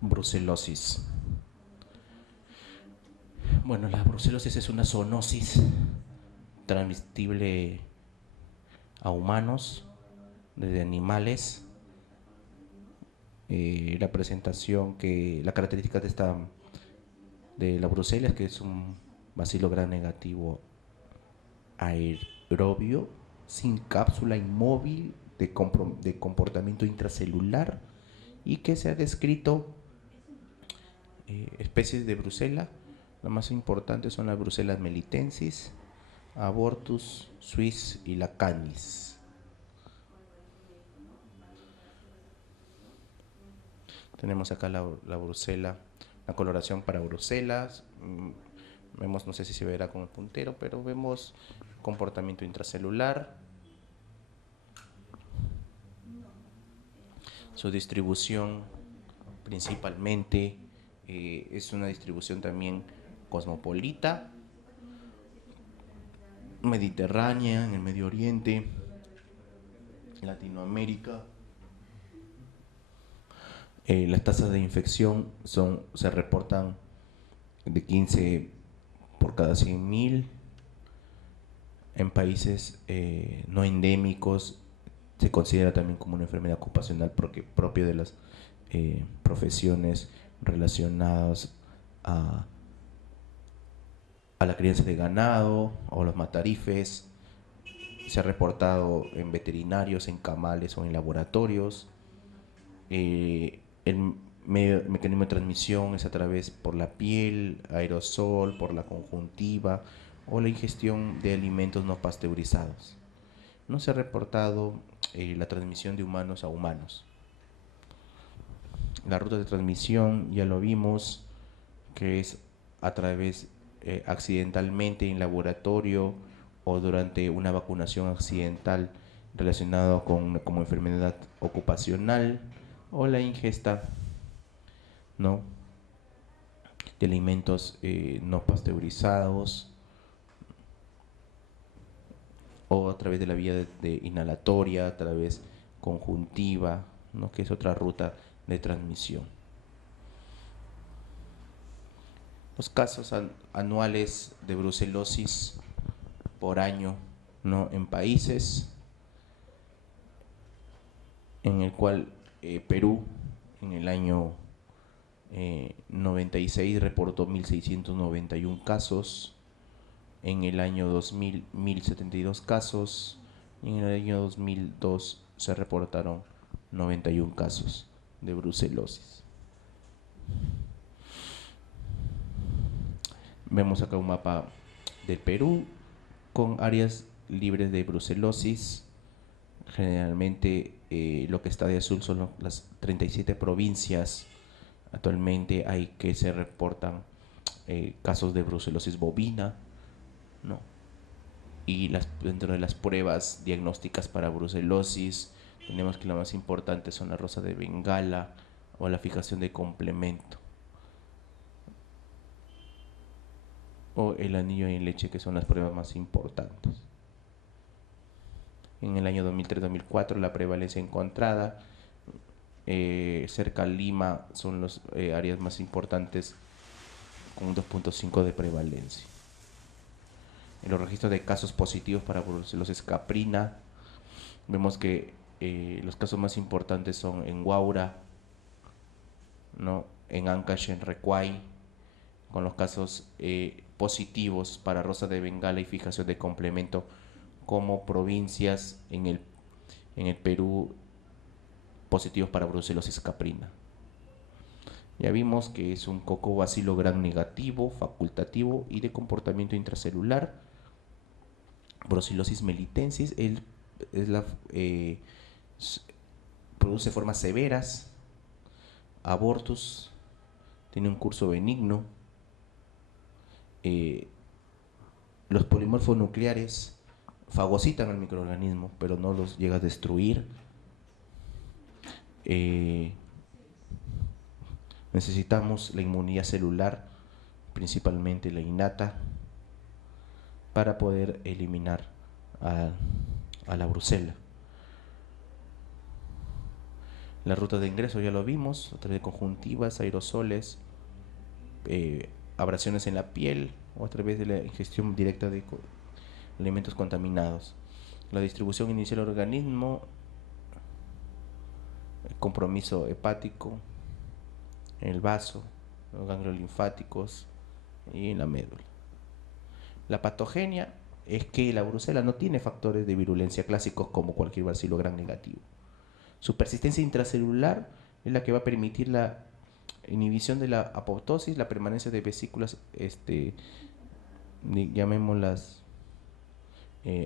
Brucelosis. Bueno, la brucelosis es una zoonosis transmisible a humanos desde animales. La característica de la brucela es que es un bacilo gram negativo aerobio, sin cápsula, inmóvil, de comportamiento intracelular, y que se ha descrito especies de brucela. Las más importantes son las brucelas melitensis, abortus, suis y la canis. Tenemos acá la brucela, la coloración para brucelas. Vemos, no sé si se verá con el puntero, pero vemos comportamiento intracelular, su distribución principalmente es una distribución también cosmopolita, mediterránea, en el Medio Oriente, Latinoamérica. Las tasas de infección se reportan de 15 por cada 100.000. En países no endémicos se considera también como una enfermedad ocupacional porque propio de las profesiones relacionadas a la crianza de ganado o los matarifes. Se ha reportado en veterinarios, en camales o en laboratorios. El mecanismo de transmisión es a través por la piel, aerosol, por la conjuntiva o la ingestión de alimentos no pasteurizados. No se ha reportado la transmisión de humanos a humanos. La ruta de transmisión ya lo vimos, que es a través accidentalmente en laboratorio o durante una vacunación accidental relacionada como enfermedad ocupacional, o la ingesta, ¿no?, de alimentos no pasteurizados, o a través de la vía de inhalatoria, a través conjuntiva, ¿no?, que es otra ruta de transmisión. Los casos anuales de brucelosis por año, ¿no?, en países, en el cual Perú en el año 96 reportó 1.691 casos, en el año 2000 1.072 casos, y en el año 2002 se reportaron 91 casos de brucelosis. Vemos acá un mapa del Perú con áreas libres de brucelosis. Generalmente lo que está de azul son las 37 provincias. Actualmente hay que se reportan casos de brucelosis bovina, ¿no? Y dentro de las pruebas diagnósticas para brucelosis tenemos que las más importantes son la rosa de Bengala o la fijación de complemento, o el anillo en leche, que son las pruebas más importantes. En el año 2003-2004 la prevalencia encontrada cerca a Lima son las áreas más importantes con 2.5 de prevalencia. En los registros de casos positivos para brucelosis caprina vemos que los casos más importantes son en Huaura, ¿no?, en Ancash, en Recuay, con los casos positivos para rosa de Bengala y fijación de complemento como provincias en el Perú positivos para brucelosis caprina. Ya vimos que es un cocobacilo gram negativo, facultativo y de comportamiento intracelular. Brucellosis melitensis produce formas severas. Abortus tiene un curso benigno. Los polimorfos nucleares fagocitan al microorganismo, pero no los llega a destruir. Necesitamos la inmunidad celular, principalmente la innata, para poder eliminar a la brucela. La ruta de ingreso ya lo vimos, a través de conjuntivas, aerosoles, abrasiones en la piel o a través de la ingestión directa de alimentos contaminados. La distribución inicial del organismo, el compromiso hepático, en el vaso, los ganglios linfáticos y en la médula. La patogenia es que la brucela no tiene factores de virulencia clásicos como cualquier bacilo gram negativo. Su persistencia intracelular es la que va a permitir la inhibición de la apoptosis, la permanencia de vesículas, llamémoslas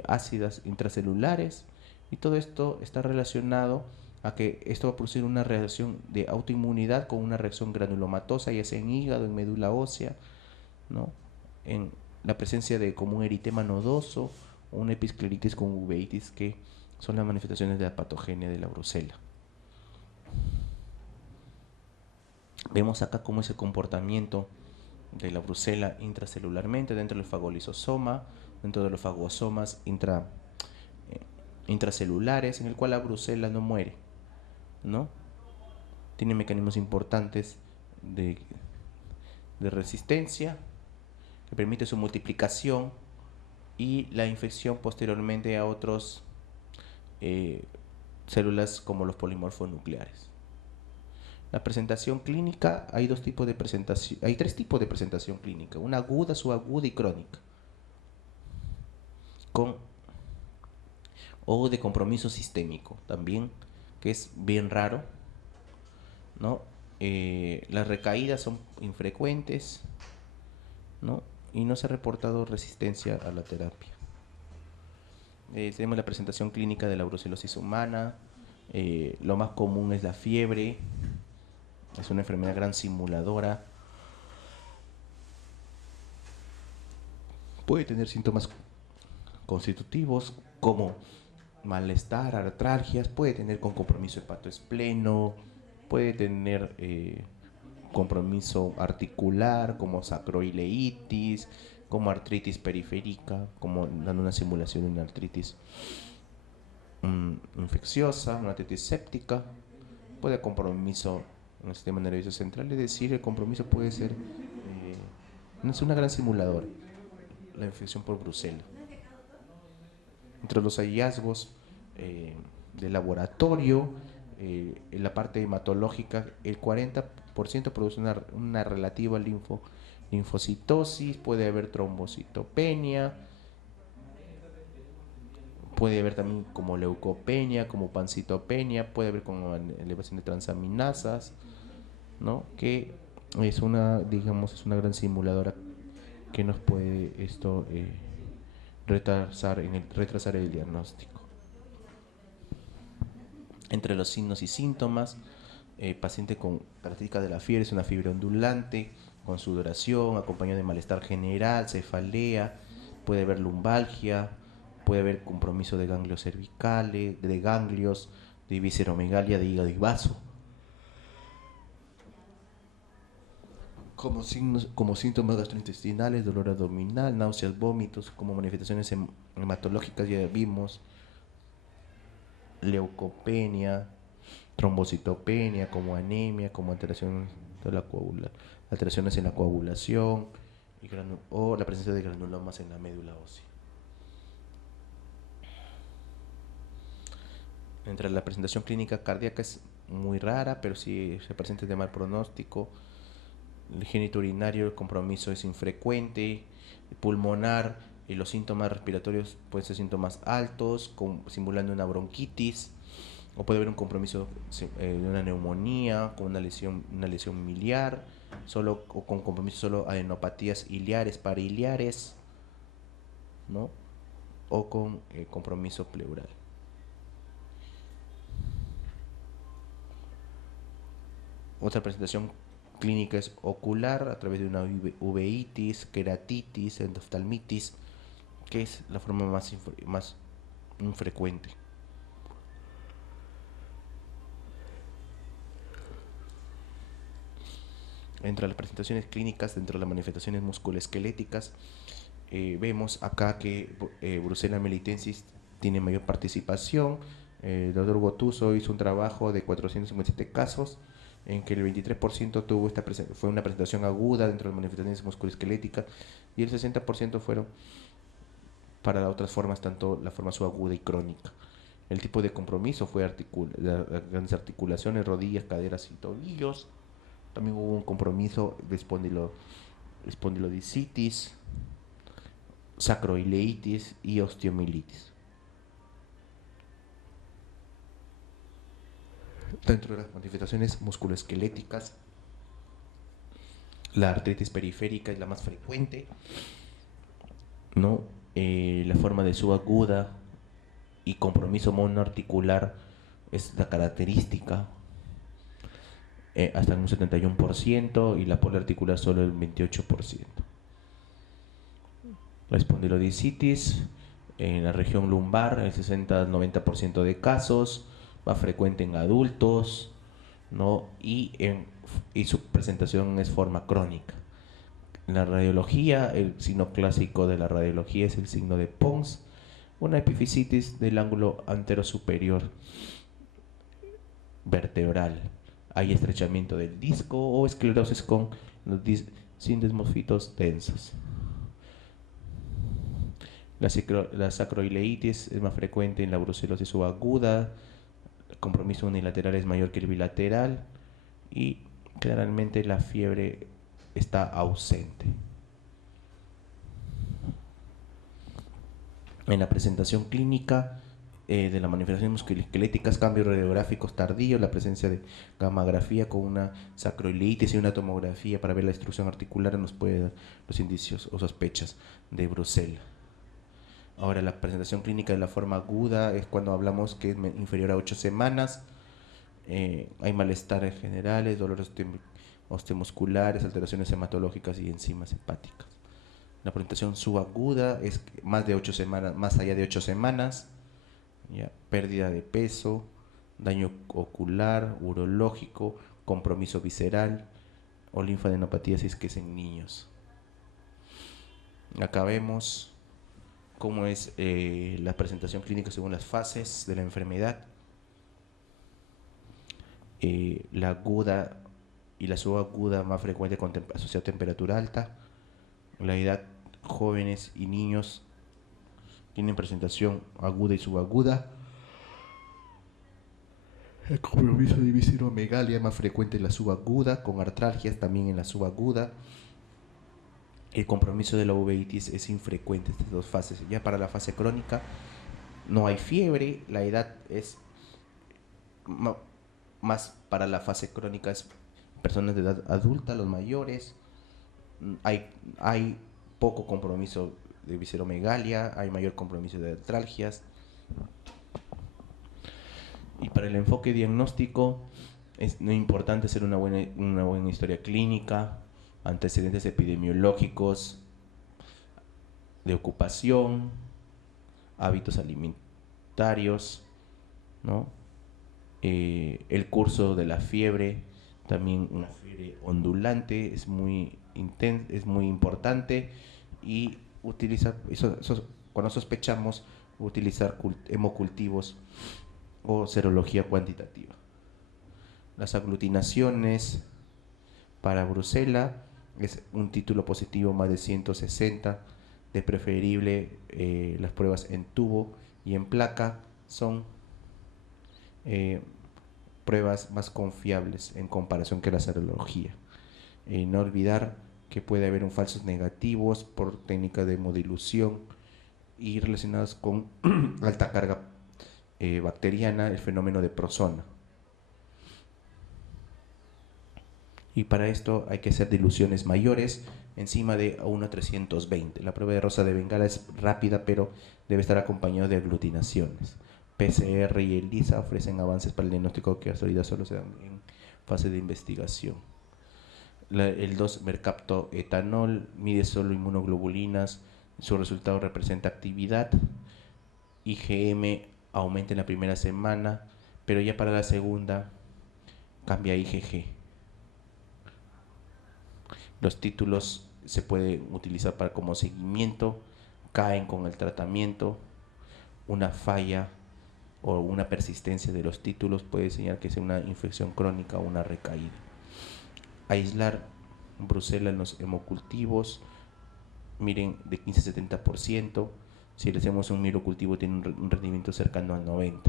ácidas intracelulares, y todo esto está relacionado a que esto va a producir una reacción de autoinmunidad con una reacción granulomatosa, ya sea en hígado, en médula ósea, ¿no? En la presencia de como un eritema nodoso o una episcleritis con uveitis, que son las manifestaciones de la patogenia de la brucela. Vemos acá cómo es el comportamiento de la brucela intracelularmente dentro del fagolisosoma, dentro de los fagosomas intracelulares, en el cual la brucela no muere, ¿no? Tiene mecanismos importantes de resistencia que permite su multiplicación y la infección posteriormente a otros células como los polimorfos nucleares. La presentación clínica, hay tres tipos de presentación clínica: una aguda, subaguda y crónica, o de compromiso sistémico también, que es bien raro, ¿no? Las recaídas son infrecuentes, ¿no? Y no se ha reportado resistencia a la terapia. Tenemos la presentación clínica de la brucelosis humana. Lo más común es la fiebre. Es una enfermedad gran simuladora. Puede tener síntomas constitutivos como malestar, artralgias, puede tener con compromiso hepatoespleno, puede tener compromiso articular como sacroileitis, como artritis periférica, como dando una simulación de una artritis infecciosa, una artritis séptica, puede haber compromiso en el sistema nervioso central, es decir, el compromiso puede ser, no es una gran simuladora, la infección por brucela. Entre los hallazgos de laboratorio, en la parte hematológica, el 40% produce una relativa linfocitosis, puede haber trombocitopenia, puede haber también como leucopenia, como pancitopenia, puede haber como elevación de transaminasas, ¿no? Que es digamos, una gran simuladora que nos puede retrasar el diagnóstico. Entre los signos y síntomas, paciente con características de la fiebre es una fiebre ondulante, con sudoración, acompañada de malestar general, cefalea, puede haber lumbalgia, puede haber compromiso de ganglios cervicales, de ganglios, de visceromegalia, de hígado y vaso. Como síntomas gastrointestinales, dolor abdominal, náuseas, vómitos, como manifestaciones hematológicas ya vimos, leucopenia, trombocitopenia, como anemia, como alteraciones en la coagulación o la presencia de granulomas en la médula ósea. Entre la presentación clínica cardíaca es muy rara, pero sí se presenta de mal pronóstico. El génito urinario, el compromiso es infrecuente. El pulmonar y los síntomas respiratorios pueden ser síntomas altos, simulando una bronquitis, o puede haber un compromiso de una neumonía, con una lesión miliar, o con compromiso solo adenopatías iliares, pariliares, ¿no? O con compromiso pleural. Otra presentación clínica es ocular, a través de una uveitis, queratitis, endoftalmitis, que es la forma más infrecuente. Entre las presentaciones clínicas, dentro de las manifestaciones musculoesqueléticas, vemos acá que Brucella melitensis tiene mayor participación, El doctor Gotuso hizo un trabajo de 457 casos en que el 23% tuvo fue una presentación aguda dentro de las manifestaciones musculoesqueléticas y el 60% fueron para las otras formas, tanto la forma subaguda y crónica. El tipo de compromiso fue las grandes articulaciones, rodillas, caderas y tobillos. También hubo un compromiso de espondilodicitis, sacroileitis y osteomielitis. Dentro de las manifestaciones musculoesqueléticas, la artritis periférica es la más frecuente, ¿no? La forma de subaguda y compromiso monoarticular es la característica, hasta en un 71%, y la poliarticular solo el 28%. La espondilodicitis en la región lumbar, el 60-90% de casos, va frecuente en adultos, ¿no? Y su presentación es forma crónica. En la radiología, el signo clásico de la radiología es el signo de Pons, una epifisitis del ángulo antero superior vertebral. Hay estrechamiento del disco o esclerosis con los sindesmofitos densos. La sacroileitis es más frecuente en la brucelosis subaguda, el compromiso unilateral es mayor que el bilateral y generalmente la fiebre está ausente. En la presentación clínica de las manifestaciones musculoesqueléticas, cambios radiográficos tardíos, la presencia de gammagrafía con una sacroileitis y una tomografía para ver la destrucción articular nos puede dar los indicios o sospechas de Brucella. Ahora, la presentación clínica de la forma aguda es cuando hablamos que es inferior a 8 semanas. Hay malestares generales, dolores osteomusculares, alteraciones hematológicas y enzimas hepáticas. La presentación subaguda es más de 8 semanas, más allá de 8 semanas, ¿ya? Pérdida de peso, daño ocular, urológico, compromiso visceral o linfadenopatía si es que es en niños. Acá vemos cómo es la presentación clínica según las fases de la enfermedad. La aguda y la subaguda más frecuente asociada a temperatura alta. La edad, jóvenes y niños tienen presentación aguda y subaguda. El compromiso de visceromegalia es más frecuente en la subaguda, con artralgias también en la subaguda. El compromiso de la uveitis es infrecuente, estas dos fases. Ya para la fase crónica no hay fiebre, la edad es más para la fase crónica, es personas de edad adulta, los mayores. Hay poco compromiso de visceromegalia, hay mayor compromiso de artralgias. Y para el enfoque diagnóstico es muy importante hacer una buena historia clínica, antecedentes epidemiológicos, de ocupación, hábitos alimentarios, ¿no? El curso de la fiebre, también una fiebre ondulante es muy importante, y utilizar cuando sospechamos, utilizar hemocultivos o serología cuantitativa. Las aglutinaciones para Brucella es un título positivo más de 160, de preferible las pruebas en tubo y en placa son pruebas más confiables en comparación que la serología. No olvidar que puede haber falsos negativos por técnica de hemodilución y relacionados con alta carga bacteriana, el fenómeno de prozona. Y para esto hay que hacer diluciones mayores, encima de 1:320. La prueba de Rosa de Bengala es rápida, pero debe estar acompañado de aglutinaciones. PCR y ELISA ofrecen avances para el diagnóstico que hasta ahorita solo se dan en fase de investigación. El 2-mercaptoetanol mide solo inmunoglobulinas, su resultado representa actividad. IgM aumenta en la primera semana, pero ya para la segunda cambia a IgG. Los títulos se pueden utilizar como seguimiento, caen con el tratamiento, una falla o una persistencia de los títulos puede señalar que sea una infección crónica o una recaída. Aislar brucela en los hemocultivos, miren, de 15 a 70%. Si le hacemos un mirocultivo tiene un rendimiento cercano al 90%.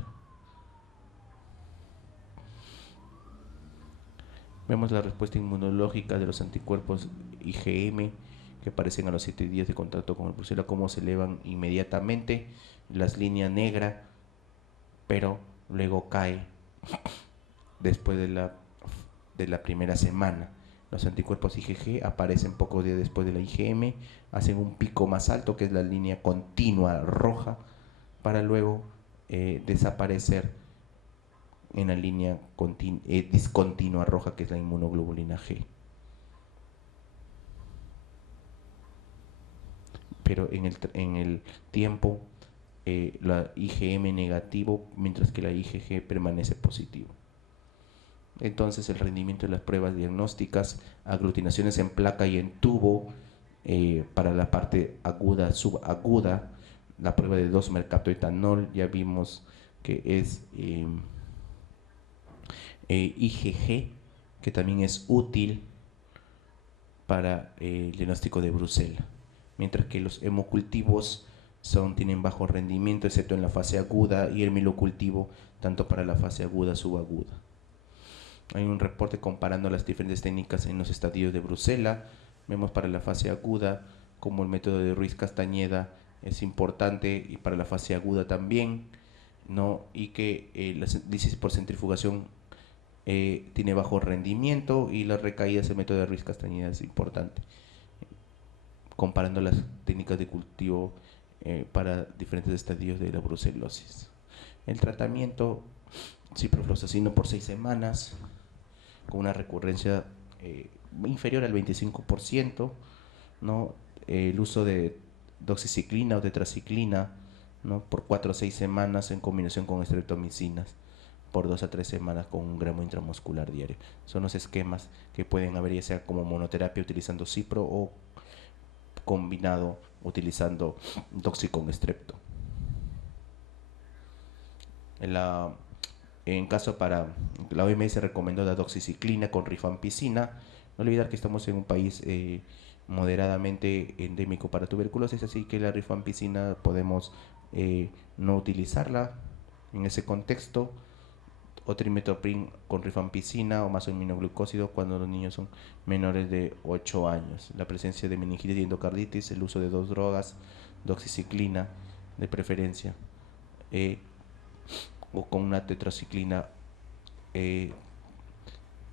Vemos la respuesta inmunológica de los anticuerpos IgM que aparecen a los 7 días de contacto con el brucela, cómo se elevan inmediatamente, las líneas negras, pero luego cae después de la primera semana. Los anticuerpos IgG aparecen pocos días después de la IgM, hacen un pico más alto, que es la línea continua roja, para luego desaparecer en la línea discontinua roja, que es la inmunoglobulina G. Pero en el tiempo, la IgM negativo, mientras que la IgG permanece positivo. Entonces el rendimiento de las pruebas diagnósticas, aglutinaciones en placa y en tubo, para la parte aguda, subaguda, la prueba de 2-mercaptoetanol, ya vimos que es IgG, que también es útil para el diagnóstico de brucela, mientras que los hemocultivos tienen bajo rendimiento, excepto en la fase aguda, y el milocultivo tanto para la fase aguda, subaguda. Hay un reporte comparando las diferentes técnicas en los estadios de brucela. Vemos para la fase aguda como el método de Ruiz Castañeda es importante, y para la fase aguda también, ¿no? Y que la lisis por centrifugación tiene bajo rendimiento, y las recaídas, el método de Ruiz Castañeda es importante, comparando las técnicas de cultivo para diferentes estadios de la brucelosis. El tratamiento, ciprofloxacino por 6 semanas, con una recurrencia inferior al 25%, ¿no? El uso de doxiciclina o tetraciclina, ¿no? Por 4 a 6 semanas en combinación con streptomicinas por 2 a 3 semanas con 1 gramo intramuscular diario. Son los esquemas que pueden haber, ya sea como monoterapia utilizando cipro o combinado utilizando doxi con strepto. En caso para la OMS recomendó la doxiciclina con rifampicina. No olvidar que estamos en un país moderadamente endémico para tuberculosis, así que la rifampicina podemos no utilizarla en ese contexto. O trimethoprim con rifampicina o más aminoglucósido cuando los niños son menores de 8 años. La presencia de meningitis y endocarditis, el uso de 2 drogas, doxiciclina de preferencia, o con una tetraciclina, de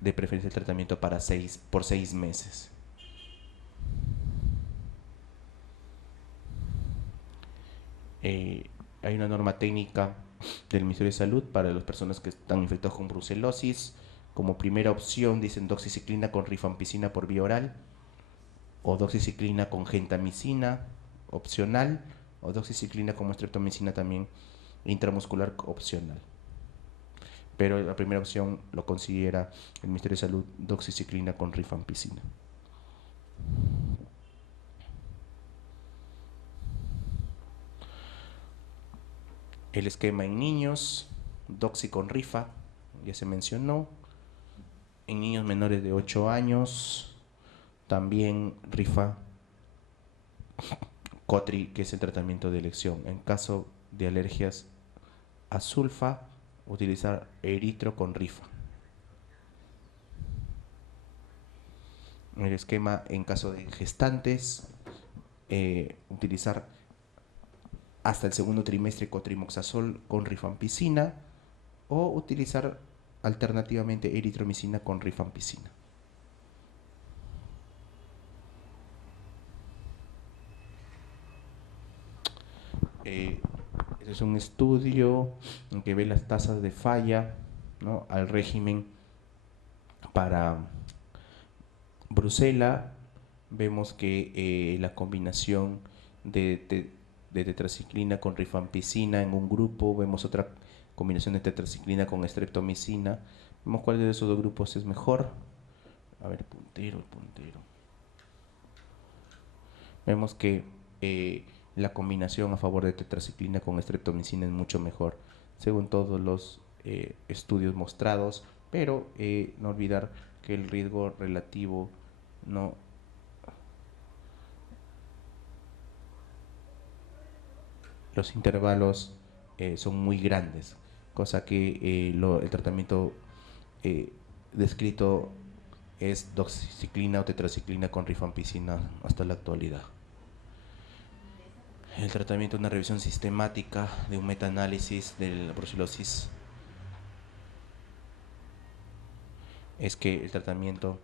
preferencia el tratamiento por 6 meses. Hay una norma técnica del Ministerio de Salud para las personas que están infectadas con brucelosis. Como primera opción dicen doxiciclina con rifampicina por vía oral, o doxiciclina con gentamicina opcional, o doxiciclina como streptomicina también intramuscular opcional. Pero la primera opción lo considera el Ministerio de Salud, doxiciclina con rifampicina. El esquema en niños, doxi con rifa, ya se mencionó. En niños menores de 8 años, también rifa, cotri, que es el tratamiento de elección. En caso de alergias a sulfa, utilizar eritro con rifa. El esquema en caso de gestantes, utilizar hasta el segundo trimestre cotrimoxazol con rifampicina, o utilizar alternativamente eritromicina con rifampicina. Este es un estudio en que ve las tasas de falla, ¿no?, al régimen para brucela. Vemos que la combinación de tetraciclina con rifampicina en un grupo, vemos otra combinación de tetraciclina con streptomicina. Vemos cuál de esos dos grupos es mejor. A ver, puntero. Vemos que la combinación a favor de tetraciclina con streptomicina es mucho mejor según todos los estudios mostrados, pero no olvidar que el riesgo relativo no los intervalos son muy grandes, cosa que el tratamiento descrito es doxiciclina o tetraciclina con rifampicina hasta la actualidad. El tratamiento es una revisión sistemática de un metaanálisis de la brucelosis. Es que el tratamiento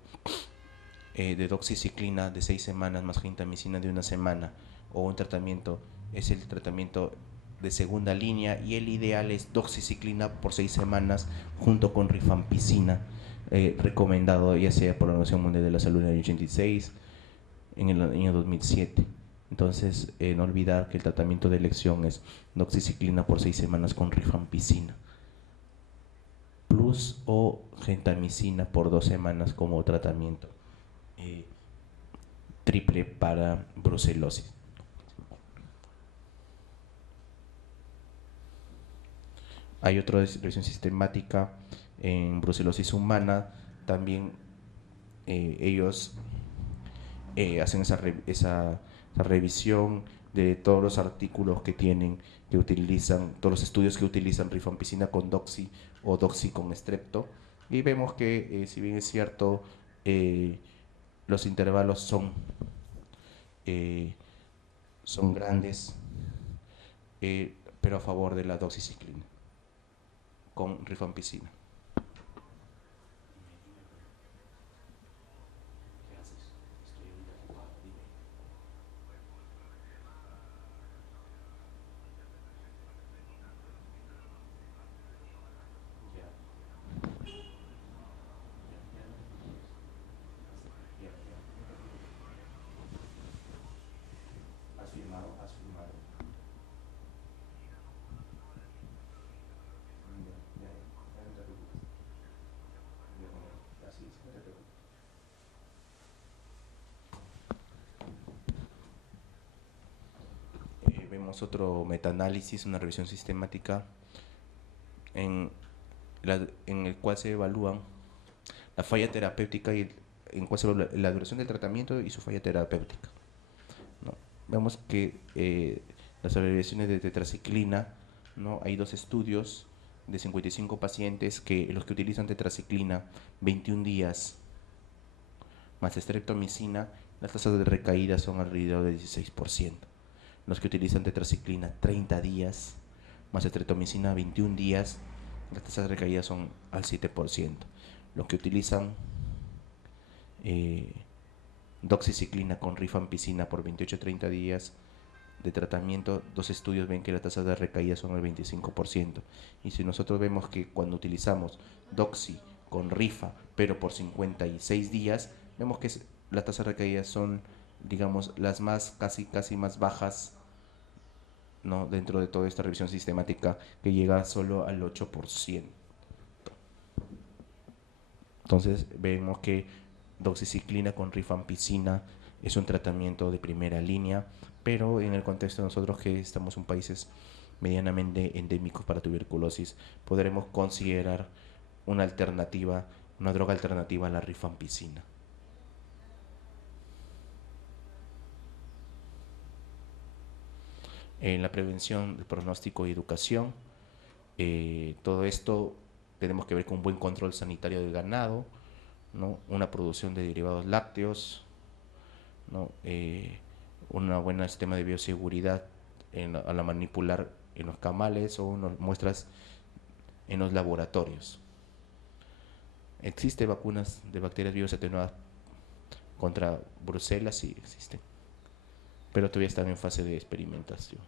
de doxiciclina de 6 semanas más gentamicina de 1 semana, o un tratamiento es el tratamiento de segunda línea, y el ideal es doxiciclina por 6 semanas junto con rifampicina, recomendado ya sea por la Organización Mundial de la Salud en el año 86, en el año 2007. Entonces, no olvidar que el tratamiento de elección es doxiciclina por 6 semanas con rifampicina plus o gentamicina por 2 semanas como tratamiento triple para brucelosis. Hay otra revisión sistemática en brucelosis humana. También ellos hacen esa revisión de todos los artículos que tienen, que utilizan, todos los estudios que utilizan rifampicina con doxi o doxi con strepto, y vemos que si bien es cierto, los intervalos son grandes, pero a favor de la doxiciclina con rifampicina. ¿Has firmado? ¿Has firmado? Ya, no te preocupes. Así es, no te preocupes. Vemos otro metaanálisis, una revisión sistemática en el cual se evalúan la falla terapéutica y en cuál se evalúa la duración del tratamiento y su falla terapéutica, ¿no? Vemos que las abreviaciones de tetraciclina, ¿no? Hay 2 estudios de 55 pacientes que los que utilizan tetraciclina 21 días más streptomicina, las tasas de recaída son alrededor del 16%. Los que utilizan tetraciclina 30 días más streptomicina 21 días, las tasas de recaída son al 7%. Los que utilizan doxiciclina con rifampicina por 28-30 días de tratamiento, 2 estudios ven que las tasas de recaída son el 25%. Y si nosotros vemos que cuando utilizamos doxi con rifa, pero por 56 días, vemos que las tasas de recaída son, digamos, las más casi más bajas, ¿no? Dentro de toda esta revisión sistemática, que llega solo al 8%. Entonces vemos que doxiciclina con rifampicina es un tratamiento de primera línea, pero en el contexto de nosotros que estamos en países medianamente endémicos para tuberculosis, podremos considerar una alternativa, una droga alternativa a la rifampicina. En la prevención, el pronóstico y educación, todo esto tenemos que ver con un buen control sanitario del ganado, ¿no? Una producción de derivados lácteos, ¿no? Un buen sistema de bioseguridad a la manipular en los camales o en muestras en los laboratorios. Existen vacunas de bacterias vivas atenuadas contra brucelas, sí existen, pero todavía están en fase de experimentación.